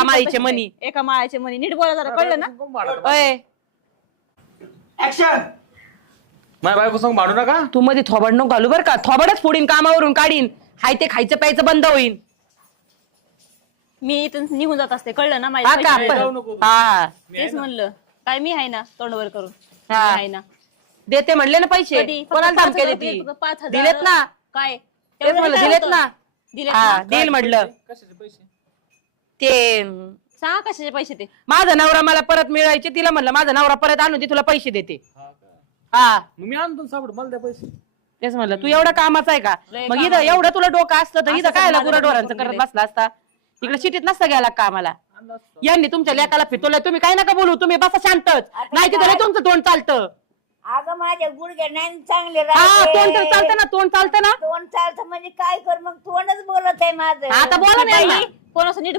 एका माळीचे मनी. एका माळाचे मनी. नीट बोला जरा, कळलं ना? ओय ऍक्शन. माझ्या बायको संग भांडू नका. तू मध्ये थोबाड नको घालू बर का. थोबाडच फोडीन, कामावरून काढीन. हाय ते खायचं प्यायचं बंद होईल. मी इथून निघून जात असते, कळलं ना? हा माझ्या का पैसे जाऊ नको. हा तेच म्हणलं. काय मी आहे ना तोंडवर करून? मी हा. आहे ना. देते म्हणले ना पैसे. कधी? फक्त कोणाला 5,000 धमके दिले, देती? फक्त 5,000. दिलेत ना. काय तेच तेवढं म्हणलं काय दिलेत होतं? ना. दिलेत हा ना. देईल म्हटलं. कशाचे पैसे? ते सांगा कशाचे पैसे ते. माझा नवरा मला परत मिळायचे. तिला म्हणलं माझा नवरा परत आणून दे, तुला पैसे देते. हा का? हा मग मी आणतो सापड, मला द्या पैसे. तेच म्हणलं तू एवढा कामाचा आहे का? लय मग इथं कामाचं. एवढं तुला डोकं असतं तर असं इथं काय माझं गुराढोरांचं डोकं करत गेलंय. बसला असता. इकडे शिटीत नसता गेला का आम्हाला. आणलं असतं. यांनी तुमच्या लेकाला फितवलंय. तुम्ही काय नका बोलू, तुम्ही बसा शांतच. नाही तिथं लय तुमचं तोंड चालतं. अगं माझ्या गुडघ्या नाही चांगले हा तोंड तर राहते. चालतं ना, तोंड चालतं ना. तोंड चालतं म्हणजे काय कर, मग तोंडच बोलत आहे माझं. आता बोला ना यांना. कोण असं नीट